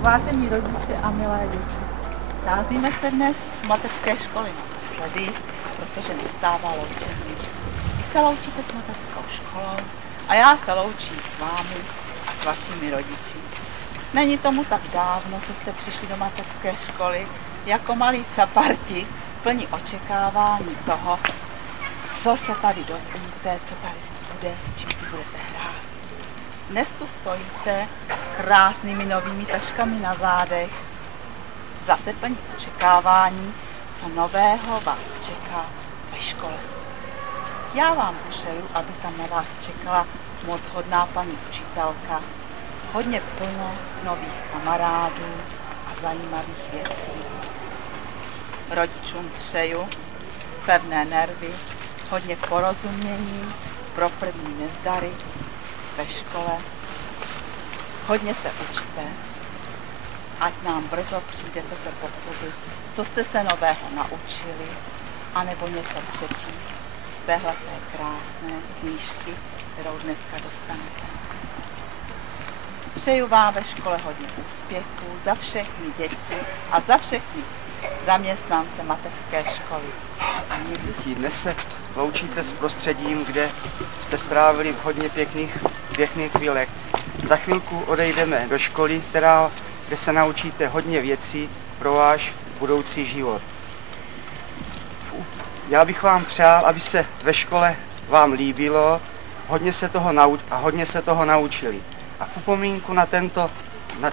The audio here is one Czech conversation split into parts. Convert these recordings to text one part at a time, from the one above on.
Vážení rodiče a milé děti, nacházíme se dnes v mateřské školy naposledy, protože nastává loučení. Vy se loučíte s mateřskou školou a já se loučím s vámi a s vašimi rodiči. Není tomu tak dávno, co jste přišli do mateřské školy jako malí caparti, plní očekávání toho, co se tady dozvíte, co tady bude, čím si budete hrát. Dnes tu stojíte s krásnými novými taškami na zádech. Zase plní očekávání, co nového vás čeká ve škole. Já vám přeju, aby tam na vás čekala moc hodná paní učitelka, hodně plno nových kamarádů a zajímavých věcí. Rodičům přeju pevné nervy, hodně porozumění pro první nezdary ve škole. Hodně se učte, ať nám brzo přijdete se pochlubit, co jste se nového naučili, anebo něco přečíst z téhleté krásné knížky, kterou dneska dostanete. Přeju vám ve škole hodně úspěchů za všechny děti a za všechny zaměstnance mateřské školy. Dnes se loučíte s prostředím, kde jste strávili hodně pěkných chvílek. Za chvilku odejdeme do školy, kde se naučíte hodně věcí pro váš budoucí život. Já bych vám přál, aby se ve škole vám líbilo, hodně se toho naučili. A v upomínku na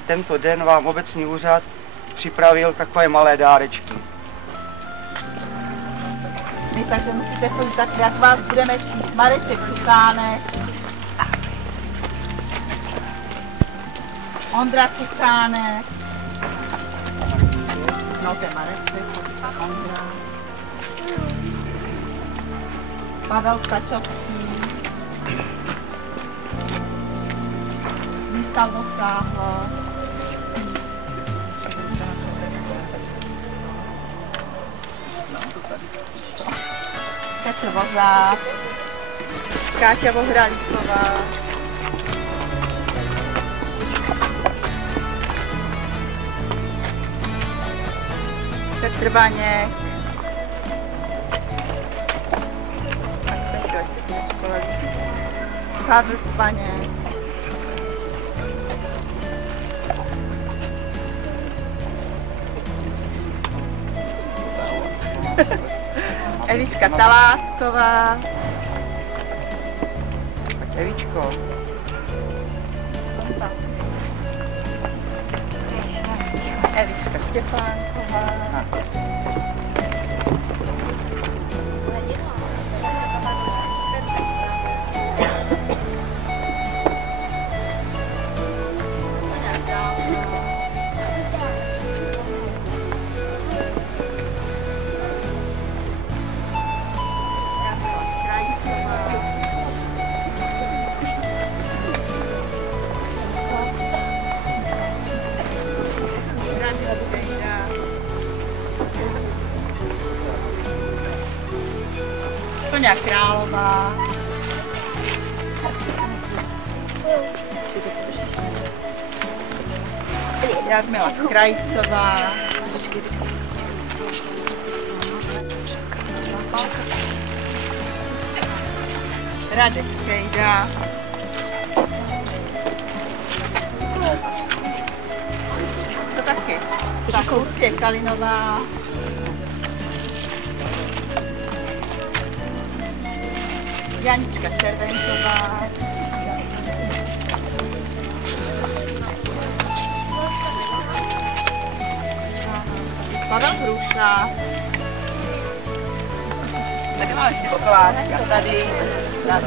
tento den vám obecní úřad připravil takové malé dárečky. Takže musíte chodit tak, jak vás budeme číst. Mareček Suchánek, Ondra Suchánek, no to je Mareček, Ondra, Pavel Stačovský, Místal Vosáho, Petr Vozák, Káťa Vohralíková, Petr Vaněk, Pavel Vaněk, Evička Talásková. Tak Evičko. Evička Štěpánková. Soňa Králová, Jarmila Krajcová, Radek Kejda, to taky, Určitě Kalinová, Janička Červenková, Pavel Hrušák, tady máme ještě školáčka, tady na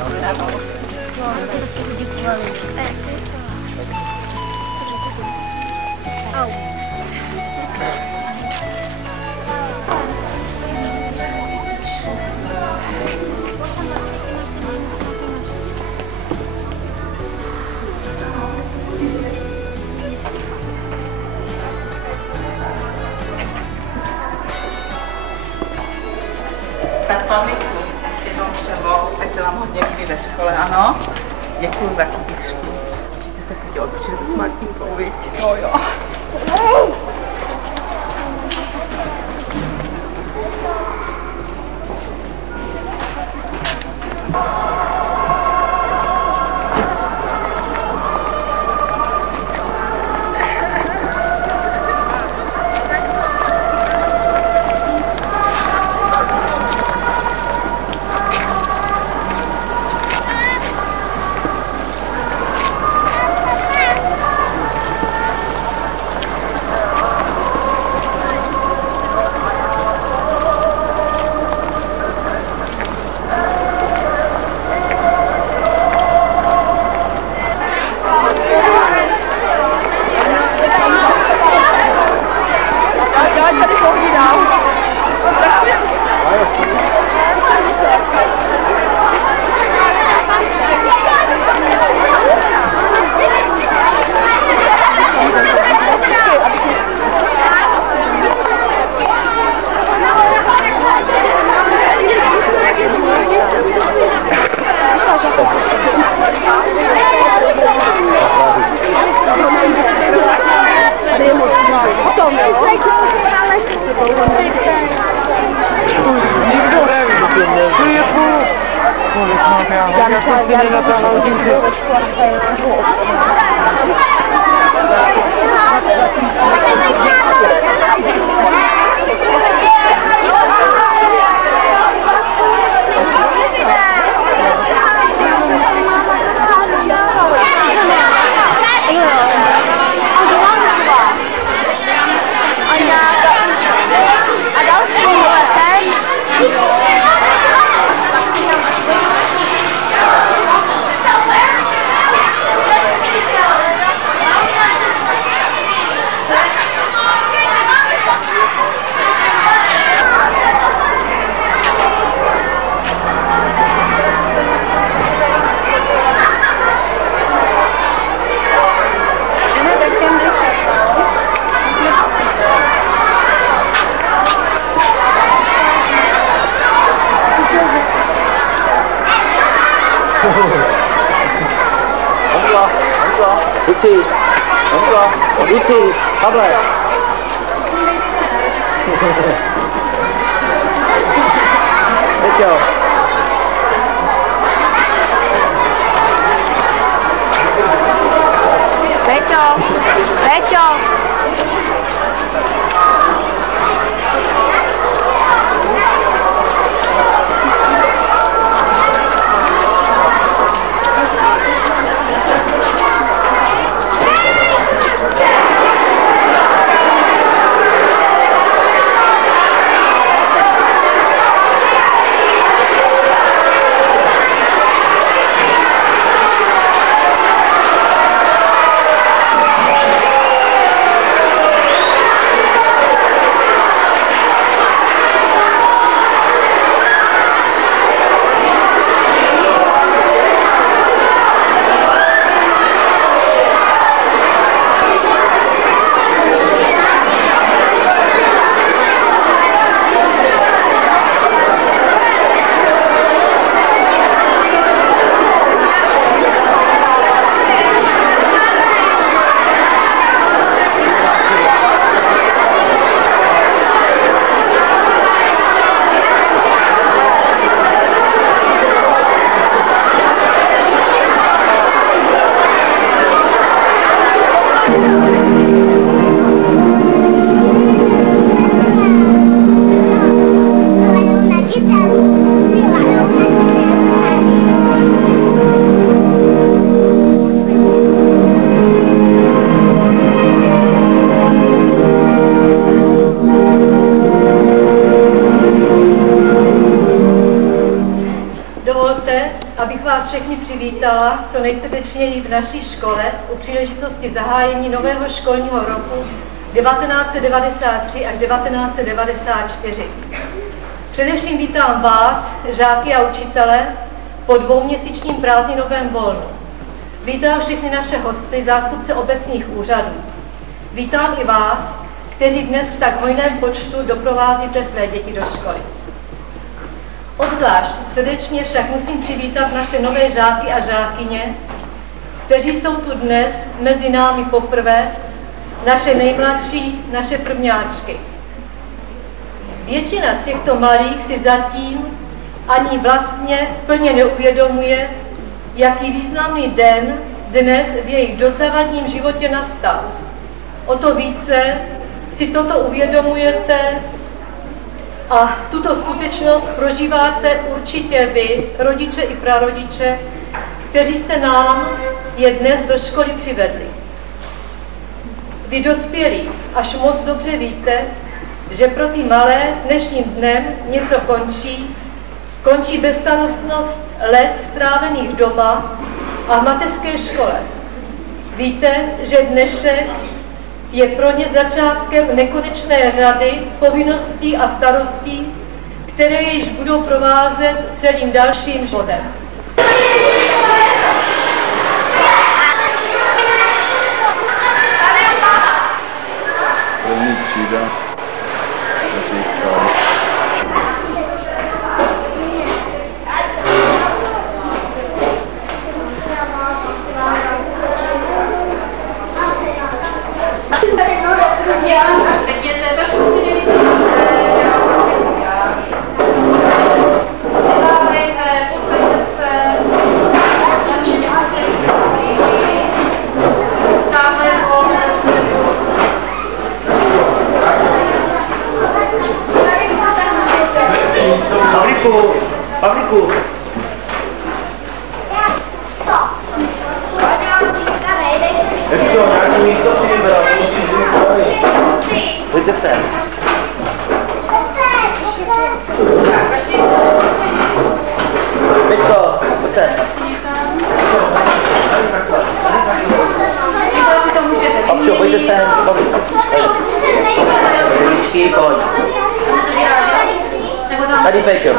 Tak Pavlíku, ještě jednou všeho, ať se vám hodně líbí ve škole, ano? Děkuju za kytičku. Můžete se podívat, protože s Martinkou, viď? Jo. Luci, Pavle. Teď jo. Péťo. Všechny přivítala co nejsrdečněji v naší škole u příležitosti zahájení nového školního roku 1993 až 1994. Především vítám vás, žáky a učitele, po dvouměsíčním prázdninovém volnu. Vítám všechny naše hosty, zástupce obecních úřadů. Vítám i vás, kteří dnes v tak hojném počtu doprovázíte své děti do školy. Obzvlášť srdečně však musím přivítat naše nové žáky a žákyně, kteří jsou tu dnes mezi námi poprvé naše nejmladší, naše prvňáčky. Většina z těchto malých si zatím ani vlastně plně neuvědomuje, jaký významný den dnes v jejich dosavadním životě nastal. O to více si toto uvědomujete a tuto skutečnost prožíváte určitě vy, rodiče i prarodiče, kteří jste nám je dnes do školy přivedli. Vy dospělí až moc dobře víte, že pro ty malé dnešním dnem něco končí bezstarostnost let strávených doma a v mateřské škole. Víte, že dnešek je pro ně začátkem nekonečné řady povinností a starostí, které již budou provázet celým dalším životem. První třída. Pavlíku. Jak to, nějaký místo si vybral, musíš jít tady. Pojďte sem. Peťko, pojďte. Papčo, pojďte sem, Pavlíku. Líčky, pojď. Tady, Peťo.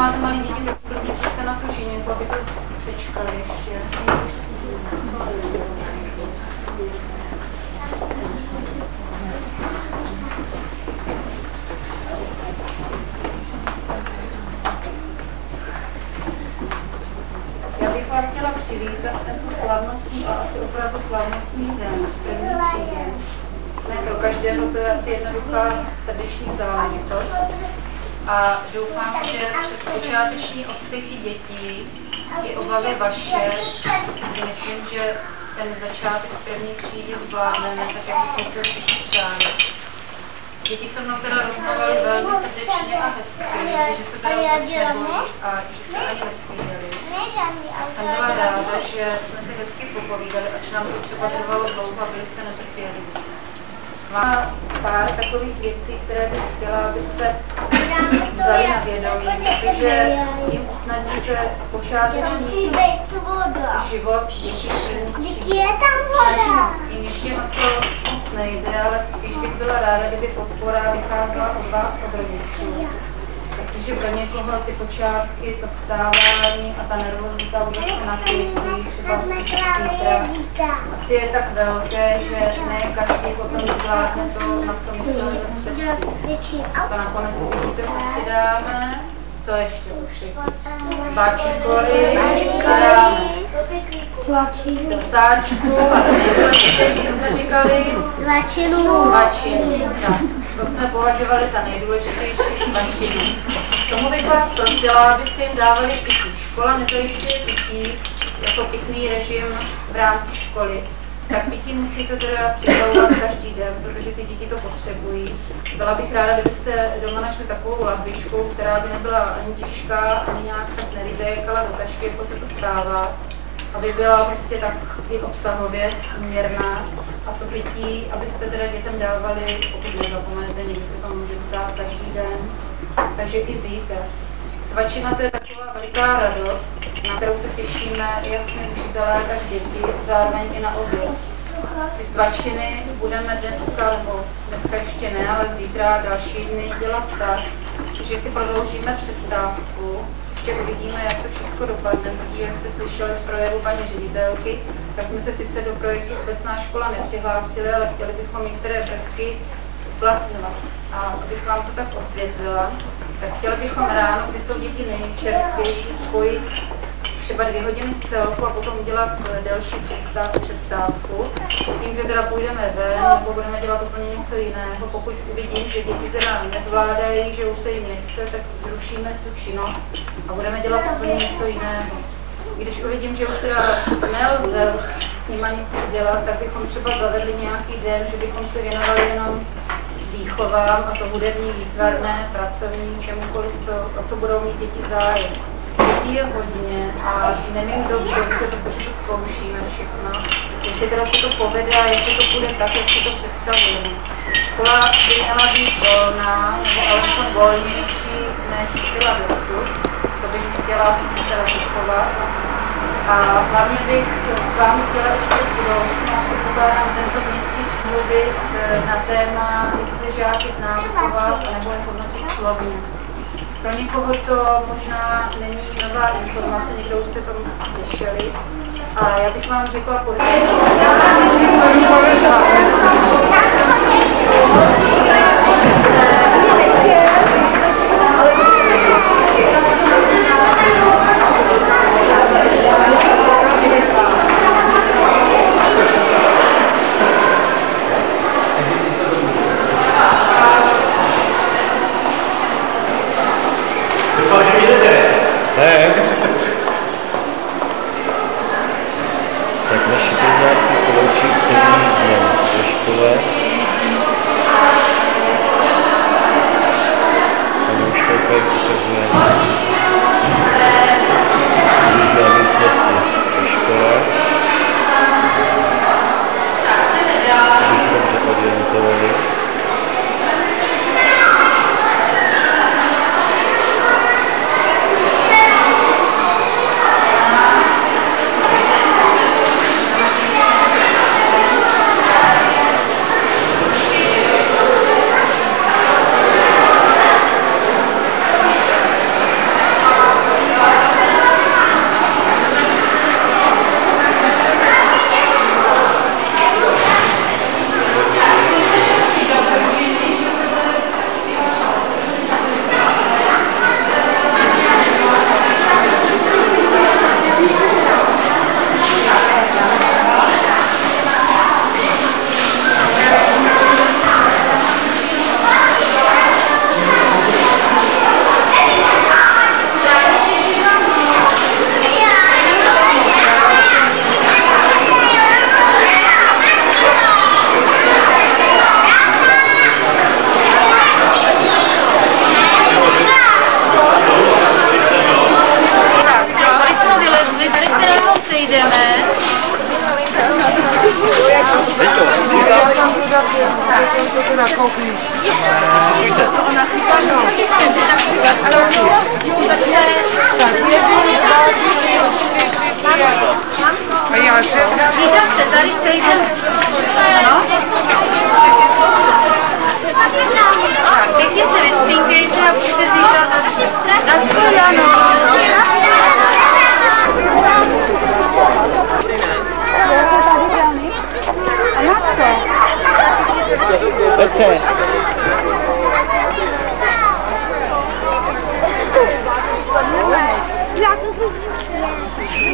Máte malé děti, tak podívejte na tu žínku, aby to přečkali ještě. Já bych vás chtěla přivítat tento slavnostní a asi opravdu slavnostní den v první třídě. Ne pro každého, to je asi jednoduchá srdeční záležitost. A doufám, že přes počáteční ostrychy dětí i obavy vaše si myslím, že ten začátek v první třídě zvládneme, tak jak bychom se všichni přáli. Děti se mnou teda rozmluvaly velmi srdečně a hezky, že se teda vůbec nebojí a že se ani nestýdali. Jsem byla ráda, že jsme si hezky popovídali, ač nám to třeba trvalo dlouho a byli jste netrpěliví. Mám pár takových věcí, které bych chtěla, abyste vzali na vědomí, protože jim usnadní zapomenete počáteční život dětí první třídy. Jim ještě na to moc nejde, ale spíš bych byla ráda, kdyby podpora vycházela od vás, od rodičů. Protože pro někoho ty počátky, to vstávání a ta nervozita vůbec napětí, třeba zítra, asi je tak velké, že ne každý potom zvládne to, na co mysleli předtím. A nakonec vidíte, co si dáme, co ještě uši. Bačkory, dáme sáčku a to nejdůležitější jsme říkali svačinu. To jsme považovali za nejdůležitější svačinu. K tomu bych vás prosila, abyste jim dávali pití. Škola nezajišťuje pití jako pitný režim v rámci školy. Tak pití musíte teda připravovat každý den, protože ty děti to potřebují. Byla bych ráda, kdybyste doma našli takovou lahvičku, která by nebyla ani těžká, ani nějak tak nelibékala do tašky, jako se to stává. Aby byla prostě tak i obsahově měrná a to pití, abyste teda dětem dávali, pokud nezapomenete, někdy se to může stát každý den, takže i zítra. Svačina to je taková veliká radost, na kterou se těšíme jak my učitelé, tak děti, zároveň i na oběd. Ty svačiny budeme dneska, nebo dneska ještě ne, ale zítra a další dny dělat tak, že si prodloužíme přestávku. Ještě uvidíme, jak to všechno dopadne, protože jak jste slyšeli v projevu paní ředitelky, tak jsme se sice do projektu Obecná škola nepřihlásili, ale chtěli bychom některé prvky uplatňovat. A abych vám to tak osvětlila, tak chtěli bychom ráno, kdy jsou děti nejčerstvější, spojit třeba 2 hodiny v celku a potom udělat delší přestávku. Tím, že teda půjdeme ven, nebo budeme dělat úplně něco jiného. Pokud uvidím, že děti teda nezvládají, že už se jim nechce, tak zrušíme tu činnost a budeme dělat úplně něco jiného. Když uvidím, že už teda nelze s nima nic dělat, tak bychom třeba zavedli nějaký den, že bychom se věnovali jenom výchovám, a to hudební, výtvarné, pracovní, čemukoliv, o co budou mít děti zájem. Dětí je hodně a nevím dobře, protože to zkoušíme všechno. Jestli teda se to povede a jestli to půjde tak, jak si to představujeme. Škola by měla být volná, nebo alespoň volnější, než byla dosud. To bych chtěla teda zachovat. A hlavně bych s vámi chtěla ještě v budoucnu, předpokládám tento měsíc mluvit na téma, jestli žáky známkovat, nebo je hodnotit slovně. Pro někoho to možná není nová informace, někdo už jste to slyšeli. A já bych vám řekla podle tak naši prváci se loučí s prvním dnem ve škole. Tam už tady ukazuje různé místnosti ve škole, aby se dobře orientovali. Ona si vítejte. Ano? Pěkně se vyspínkejte a přijďte zítra zase. Nashledanou. A jak to? Pojďte.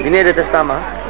Vy nejdete s náma?